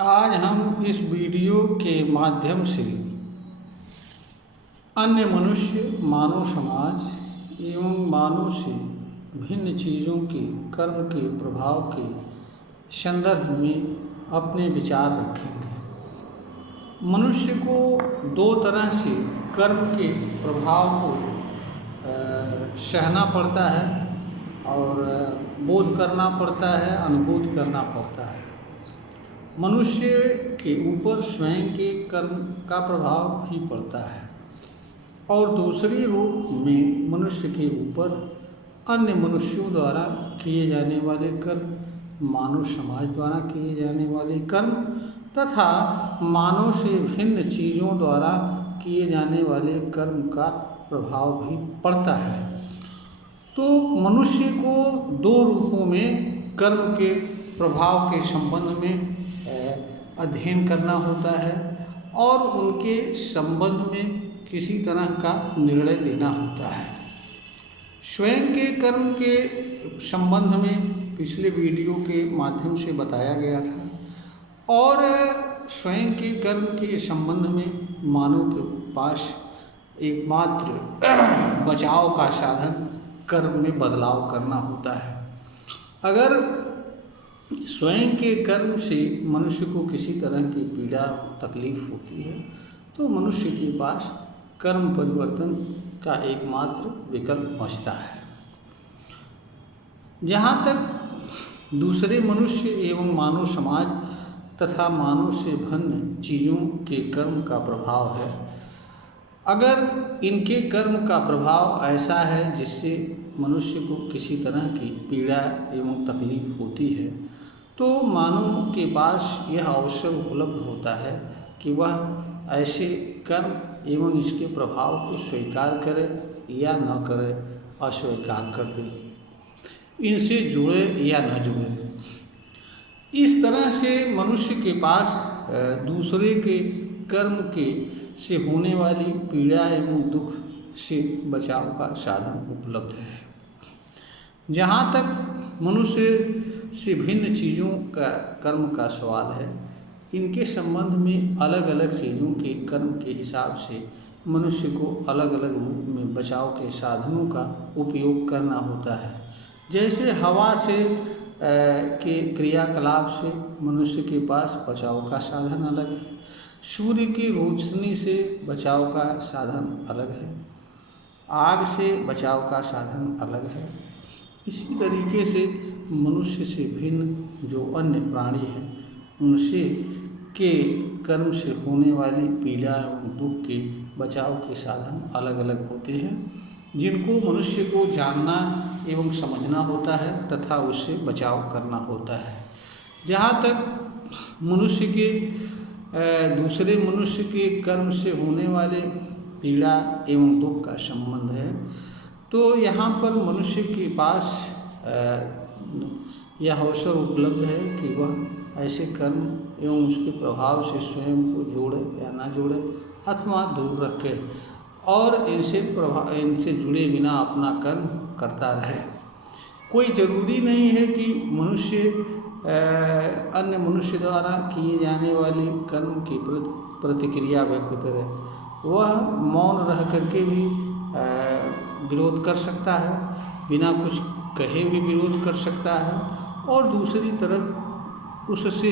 आज हम इस वीडियो के माध्यम से अन्य मनुष्य, मानव समाज एवं मानव से भिन्न चीज़ों के कर्म के प्रभाव के संदर्भ में अपने विचार रखेंगे। मनुष्य को दो तरह से कर्म के प्रभाव को सहना पड़ता है और बोध करना पड़ता है, अनुभूत करना पड़ता है। मनुष्य के ऊपर स्वयं के कर्म का प्रभाव भी पड़ता है और दूसरे रूप में मनुष्य के ऊपर अन्य मनुष्यों द्वारा किए जाने वाले कर्म, मानव समाज द्वारा किए जाने वाले कर्म तथा मानव से भिन्न चीज़ों द्वारा किए जाने वाले कर्म का प्रभाव भी पड़ता है। तो मनुष्य को दो रूपों में कर्म के प्रभाव के संबंध में अध्ययन करना होता है और उनके संबंध में किसी तरह का निर्णय लेना होता है। स्वयं के कर्म के संबंध में पिछले वीडियो के माध्यम से बताया गया था और स्वयं के कर्म के संबंध में मानव के पास एकमात्र बचाव का साधन कर्म में बदलाव करना होता है। अगर स्वयं के कर्म से मनुष्य को किसी तरह की पीड़ा तकलीफ होती है तो मनुष्य के पास कर्म परिवर्तन का एकमात्र विकल्प बचता है। जहाँ तक दूसरे मनुष्य एवं मानव समाज तथा मानव से भिन्न चीज़ों के कर्म का प्रभाव है, अगर इनके कर्म का प्रभाव ऐसा है जिससे मनुष्य को किसी तरह की पीड़ा एवं तकलीफ होती है तो मानव के पास यह अवसर उपलब्ध होता है कि वह ऐसे कर्म एवं इसके प्रभाव को स्वीकार करे या न करे, अस्वीकार कर दे, इनसे जुड़े या न जुड़े। इस तरह से मनुष्य के पास दूसरे के कर्म के से होने वाली पीड़ा एवं दुख से बचाव का साधन उपलब्ध है। जहाँ तक मनुष्य से भिन्न चीज़ों का कर्म का सवाल है, इनके संबंध में अलग अलग चीज़ों के कर्म के हिसाब से मनुष्य को अलग अलग रूप में बचाव के साधनों का उपयोग करना होता है। जैसे हवा से के क्रियाकलाप से मनुष्य के पास बचाव का साधन अलग है, सूर्य की रोशनी से बचाव का साधन अलग है, आग से बचाव का साधन अलग है। इसी तरीके से मनुष्य से भिन्न जो अन्य प्राणी हैं उनसे के कर्म से होने वाली पीड़ा एवं दुख के बचाव के साधन अलग अलग होते हैं, जिनको मनुष्य को जानना एवं समझना होता है तथा उससे बचाव करना होता है। जहाँ तक मनुष्य के दूसरे मनुष्य के कर्म से होने वाले पीड़ा एवं दुख का संबंध है तो यहाँ पर मनुष्य के पास यह अवसर उपलब्ध है कि वह ऐसे कर्म एवं उसके प्रभाव से स्वयं को जोड़े या ना जोड़े अथवा दूर रखे और इनसे जुड़े बिना अपना कर्म करता रहे। कोई ज़रूरी नहीं है कि मनुष्य अन्य मनुष्य द्वारा किए जाने वाली कर्म की प्रतिक्रिया व्यक्त करे, वह मौन रह करके भी विरोध कर सकता है, बिना कुछ कहे भी विरोध कर सकता है और दूसरी तरफ उससे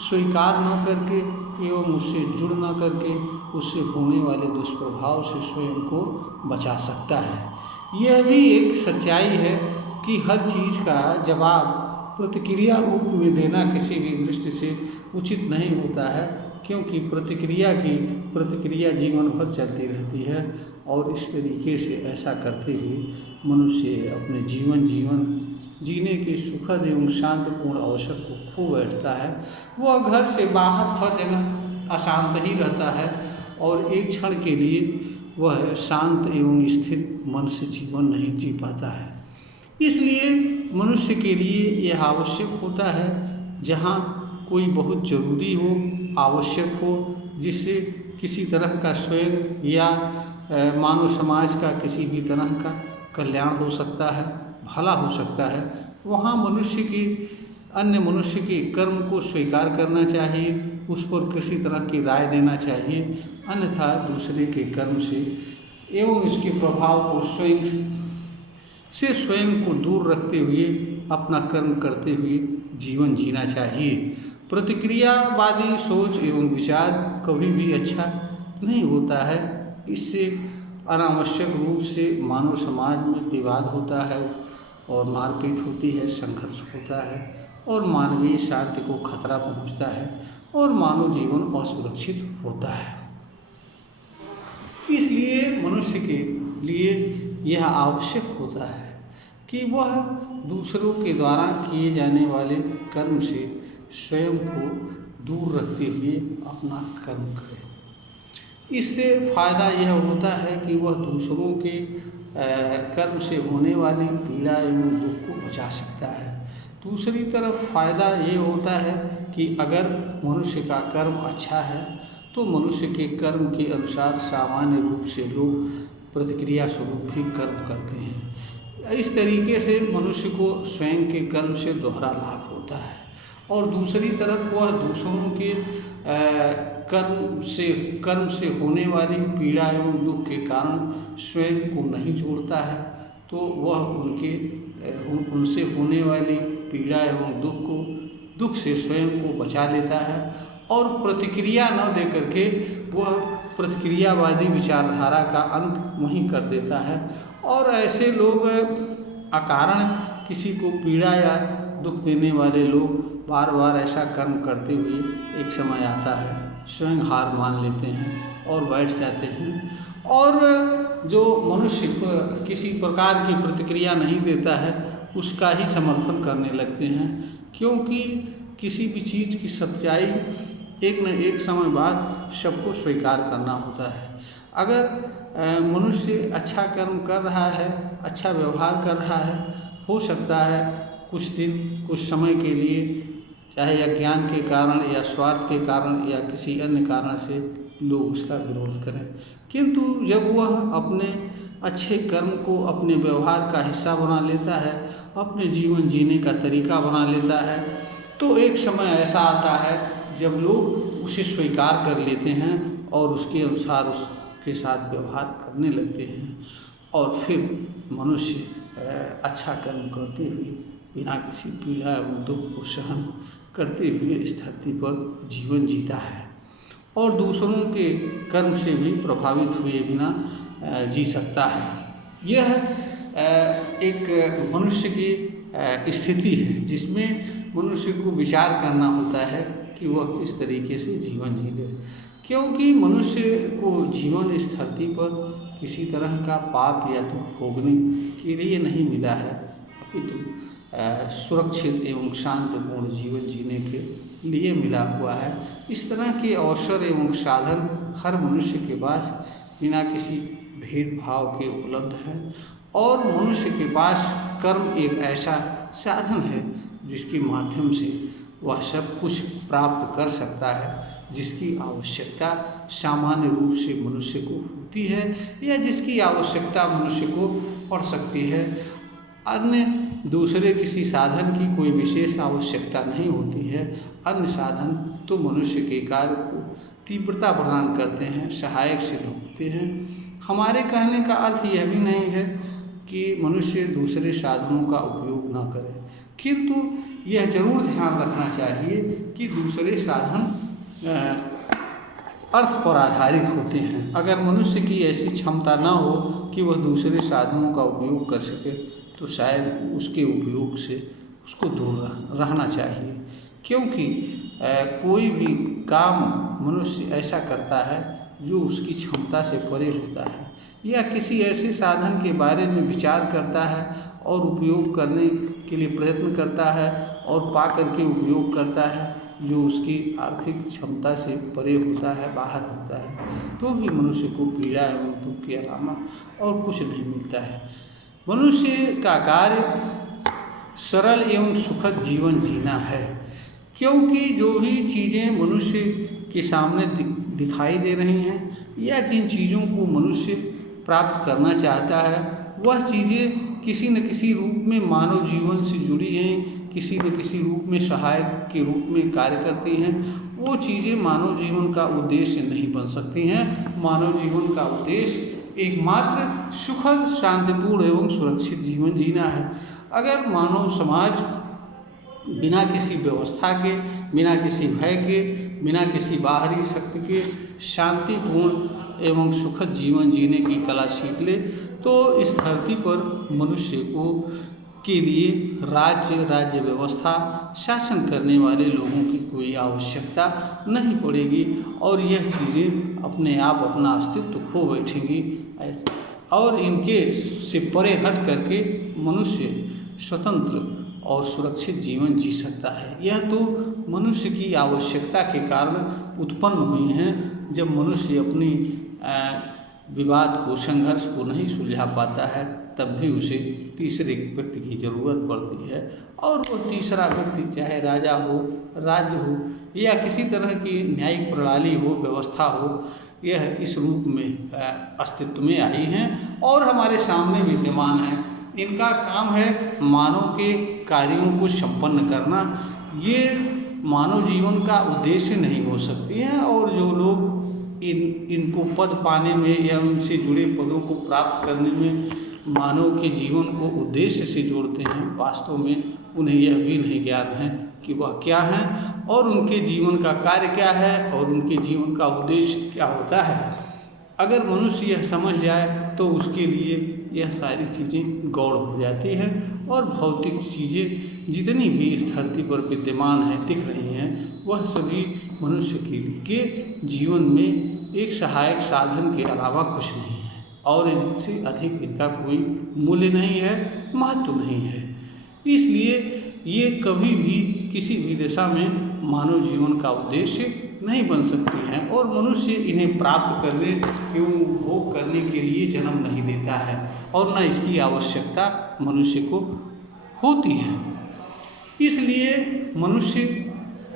स्वीकार न करके एवं उससे जुड़ न करके उससे होने वाले दुष्प्रभाव से स्वयं को बचा सकता है। यह भी एक सच्चाई है कि हर चीज़ का जवाब प्रतिक्रिया रूप में देना किसी भी दृष्टि से उचित नहीं होता है, क्योंकि प्रतिक्रिया जीवन भर चलती रहती है और इस तरीके से ऐसा करते हुए मनुष्य अपने जीवन जीने के सुखद एवं शांतिपूर्ण अवसर को खो बैठता है। वह घर से बाहर हर जगह अशांत ही रहता है और एक क्षण के लिए वह शांत एवं स्थिर मन से जीवन नहीं जी पाता है। इसलिए मनुष्य के लिए यह आवश्यक होता है, जहाँ कोई बहुत ज़रूरी हो, आवश्यक हो, जिससे किसी तरह का स्वयं या मानव समाज का किसी भी तरह का कल्याण हो सकता है, भला हो सकता है, वहाँ मनुष्य की अन्य मनुष्य के कर्म को स्वीकार करना चाहिए, उस पर किसी तरह की राय देना चाहिए, अन्यथा दूसरे के कर्म से एवं इसके प्रभाव को स्वयं को दूर रखते हुए अपना कर्म करते हुए जीवन जीना चाहिए। प्रतिक्रियावादी सोच एवं विचार कभी भी अच्छा नहीं होता है। इससे अनावश्यक रूप से मानव समाज में विवाद होता है और मारपीट होती है, संघर्ष होता है और मानवीय शांति को खतरा पहुंचता है और मानव जीवन असुरक्षित होता है। इसलिए मनुष्य के लिए यह आवश्यक होता है कि वह दूसरों के द्वारा किए जाने वाले कर्म से स्वयं को दूर रखते हुए अपना कर्म करे। इससे फायदा यह होता है कि वह दूसरों के कर्म से होने वाली पीड़ा एवं दुख को बचा सकता है। दूसरी तरफ फायदा ये होता है कि अगर मनुष्य का कर्म अच्छा है तो मनुष्य के कर्म के अनुसार सामान्य रूप से लोग प्रतिक्रिया स्वरूप भी कर्म करते हैं। इस तरीके से मनुष्य को स्वयं के कर्म से दोहरा लाभ होता है और दूसरी तरफ वह दूसरों के कर्म से होने वाली पीड़ा एवं दुख के कारण स्वयं को नहीं जोड़ता है, तो वह उनसे होने वाली पीड़ा एवं दुख से स्वयं को बचा लेता है और प्रतिक्रिया न दे करके वह प्रतिक्रियावादी विचारधारा का अंत वहीं कर देता है। और ऐसे लोग अकारण किसी को पीड़ा या दुख देने वाले लोग बार बार ऐसा कर्म करते हुए एक समय आता है स्वयं हार मान लेते हैं और बैठ जाते हैं, और जो मनुष्य किसी प्रकार की प्रतिक्रिया नहीं देता है उसका ही समर्थन करने लगते हैं, क्योंकि किसी भी चीज़ की सच्चाई एक न एक समय बाद सबको स्वीकार करना होता है। अगर मनुष्य अच्छा कर्म कर रहा है, अच्छा व्यवहार कर रहा है, हो सकता है कुछ दिन कुछ समय के लिए, चाहे अज्ञान के कारण या स्वार्थ के कारण या किसी अन्य कारण से लोग उसका विरोध करें, किंतु जब वह अपने अच्छे कर्म को अपने व्यवहार का हिस्सा बना लेता है, अपने जीवन जीने का तरीका बना लेता है, तो एक समय ऐसा आता है जब लोग उसे स्वीकार कर लेते हैं और उसके अनुसार उसके साथ व्यवहार करने लगते हैं और फिर मनुष्य अच्छा कर्म करते हुए बिना किसी पीड़ा एवं दुख को सहन करते हुए इस धरती पर जीवन जीता है और दूसरों के कर्म से भी प्रभावित हुए बिना जी सकता है। यह एक मनुष्य की स्थिति है जिसमें मनुष्य को विचार करना होता है कि वह किस तरीके से जीवन जी ले, क्योंकि मनुष्य को जीवन इस धरती पर किसी तरह का पाप या दुख भोगने के लिए नहीं मिला है, अपितु सुरक्षित एवं शांतिपूर्ण जीवन जीने के लिए मिला हुआ है। इस तरह के अवसर एवं साधन हर मनुष्य के पास बिना किसी भेदभाव के उपलब्ध है और मनुष्य के पास कर्म एक ऐसा साधन है जिसके माध्यम से वह सब कुछ प्राप्त कर सकता है जिसकी आवश्यकता सामान्य रूप से मनुष्य को होती है या जिसकी आवश्यकता मनुष्य को पड़ सकती है। अन्य दूसरे किसी साधन की कोई विशेष आवश्यकता नहीं होती है। अन्य साधन तो मनुष्य के कार्य को तीव्रता प्रदान करते हैं, सहायक सिद्ध होते हैं। हमारे कहने का अर्थ यह भी नहीं है कि मनुष्य दूसरे साधनों का उपयोग न करे, किंतु यह जरूर ध्यान रखना चाहिए कि दूसरे साधन अर्थ पर आधारित होते हैं। अगर मनुष्य की ऐसी क्षमता न हो कि वह दूसरे साधनों का उपयोग कर सके तो शायद उसके उपयोग से उसको दूर रहना चाहिए, क्योंकि कोई भी काम मनुष्य ऐसा करता है जो उसकी क्षमता से परे होता है या किसी ऐसे साधन के बारे में विचार करता है और उपयोग करने के लिए प्रयत्न करता है और पा करके उपयोग करता है जो उसकी आर्थिक क्षमता से परे होता है, बाहर होता है, तो भी मनुष्य को पीड़ा एवं दुख के अलावा और कुछ नहीं मिलता है। मनुष्य का कार्य सरल एवं सुखद जीवन जीना है, क्योंकि जो भी चीज़ें मनुष्य के सामने दिखाई दे रही हैं या जिन चीज़ों को मनुष्य प्राप्त करना चाहता है वह चीज़ें किसी न किसी रूप में मानव जीवन से जुड़ी हैं, किसी न किसी रूप में सहायक के रूप में कार्य करती हैं, वो चीज़ें मानव जीवन का उद्देश्य नहीं बन सकती हैं। मानव जीवन का उद्देश्य एकमात्र सुखद, शांतिपूर्ण एवं सुरक्षित जीवन जीना है। अगर मानव समाज बिना किसी व्यवस्था के, बिना किसी भय के, बिना किसी बाहरी शक्ति के शांतिपूर्ण एवं सुखद जीवन जीने की कला सीख ले तो इस धरती पर मनुष्य के लिए राज्य व्यवस्था, शासन करने वाले लोगों की कोई आवश्यकता नहीं पड़ेगी और यह चीज़ें अपने आप अपना अस्तित्व खो बैठेंगी और इनके से परे हट करके मनुष्य स्वतंत्र और सुरक्षित जीवन जी सकता है। यह तो मनुष्य की आवश्यकता के कारण उत्पन्न हुई हैं। जब मनुष्य अपनी विवाद को, संघर्ष को नहीं सुलझा पाता है तब भी उसे तीसरे व्यक्ति की ज़रूरत पड़ती है और वो तीसरा व्यक्ति चाहे राजा हो, राज्य हो या किसी तरह की न्यायिक प्रणाली हो, व्यवस्था हो, यह इस रूप में अस्तित्व में आई हैं और हमारे सामने विद्यमान है। इनका काम है मानव के कार्यों को संपन्न करना। ये मानव जीवन का उद्देश्य नहीं हो सकती हैं और जो लोग इनको पद पाने में या उनसे जुड़े पदों को प्राप्त करने में मानव के जीवन को उद्देश्य से जोड़ते हैं, वास्तव में उन्हें यह भी नहीं ज्ञान है कि वह क्या हैं और उनके जीवन का कार्य क्या है और उनके जीवन का उद्देश्य क्या होता है। अगर मनुष्य यह समझ जाए तो उसके लिए यह सारी चीज़ें गौण हो जाती हैं और भौतिक चीज़ें जितनी भी इस धरती पर विद्यमान हैं, दिख रही हैं, वह सभी मनुष्य के जीवन में एक सहायक साधन के अलावा कुछ नहीं है और इनसे अधिक इनका कोई मूल्य नहीं है, महत्व नहीं है। इसलिए ये कभी भी किसी भी दिशा में मानव जीवन का उद्देश्य नहीं बन सकती हैं और मनुष्य इन्हें प्राप्त करने एवं भोग करने के लिए जन्म नहीं लेता है और न इसकी आवश्यकता मनुष्य को होती है। इसलिए मनुष्य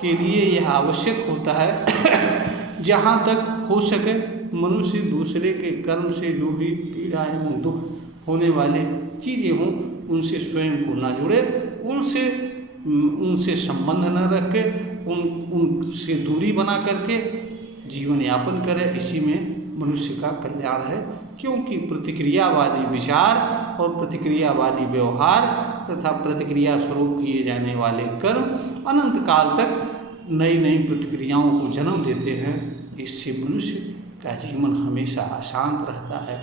के लिए यह आवश्यक होता है जहाँ तक हो सके मनुष्य दूसरे के कर्म से जो भी पीड़ा एवं दुख होने वाले चीज़ें हों उनसे स्वयं को न जुड़े, उनसे संबंध न रखे, उनसे दूरी बना करके जीवन यापन करे। इसी में मनुष्य का कल्याण है, क्योंकि प्रतिक्रियावादी विचार और प्रतिक्रियावादी व्यवहार तथा प्रतिक्रिया स्वरूप किए जाने वाले कर्म अनंत काल तक नई नई प्रतिक्रियाओं को जन्म देते हैं। इससे मनुष्य का जीवन हमेशा अशांत रहता है,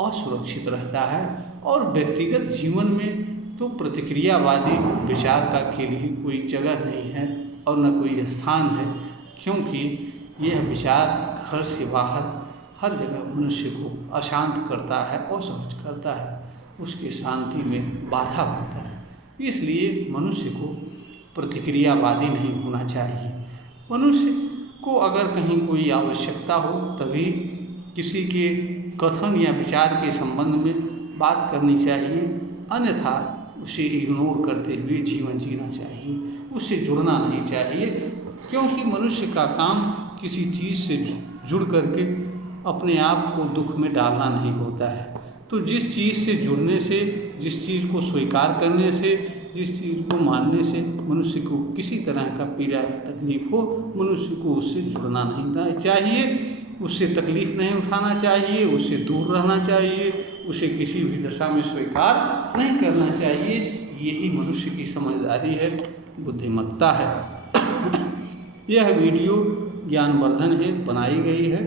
असुरक्षित रहता है और व्यक्तिगत जीवन में तो प्रतिक्रियावादी विचार का के लिए कोई जगह नहीं है और न कोई स्थान है, क्योंकि यह विचार घर से बाहर हर जगह मनुष्य को अशांत करता है, असहज करता है, उसकी शांति में बाधा बनता है। इसलिए मनुष्य को प्रतिक्रियावादी नहीं होना चाहिए। मनुष्य को अगर कहीं कोई आवश्यकता हो तभी किसी के कथन या विचार के संबंध में बात करनी चाहिए, अन्यथा उसे इग्नोर करते हुए जीवन जीना चाहिए, उससे जुड़ना नहीं चाहिए, क्योंकि मनुष्य का काम किसी चीज़ से जुड़ करके अपने आप को दुख में डालना नहीं होता है। तो जिस चीज़ से जुड़ने से, जिस चीज़ को स्वीकार करने से, जिस चीज़ को मानने से मनुष्य को किसी तरह का पीड़ा तकलीफ हो, मनुष्य को उससे जुड़ना नहीं चाहिए, उससे तकलीफ़ नहीं उठाना चाहिए, उससे दूर रहना चाहिए, उसे किसी भी दशा में स्वीकार नहीं करना चाहिए। यही मनुष्य की समझदारी है, बुद्धिमत्ता है। यह वीडियो ज्ञानवर्धन है, बनाई गई है,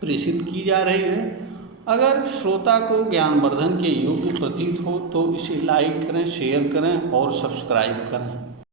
प्रेषित की जा रही है। अगर श्रोता को ज्ञानवर्धन के योग्य प्रतीत हो तो इसे लाइक करें, शेयर करें और सब्सक्राइब करें।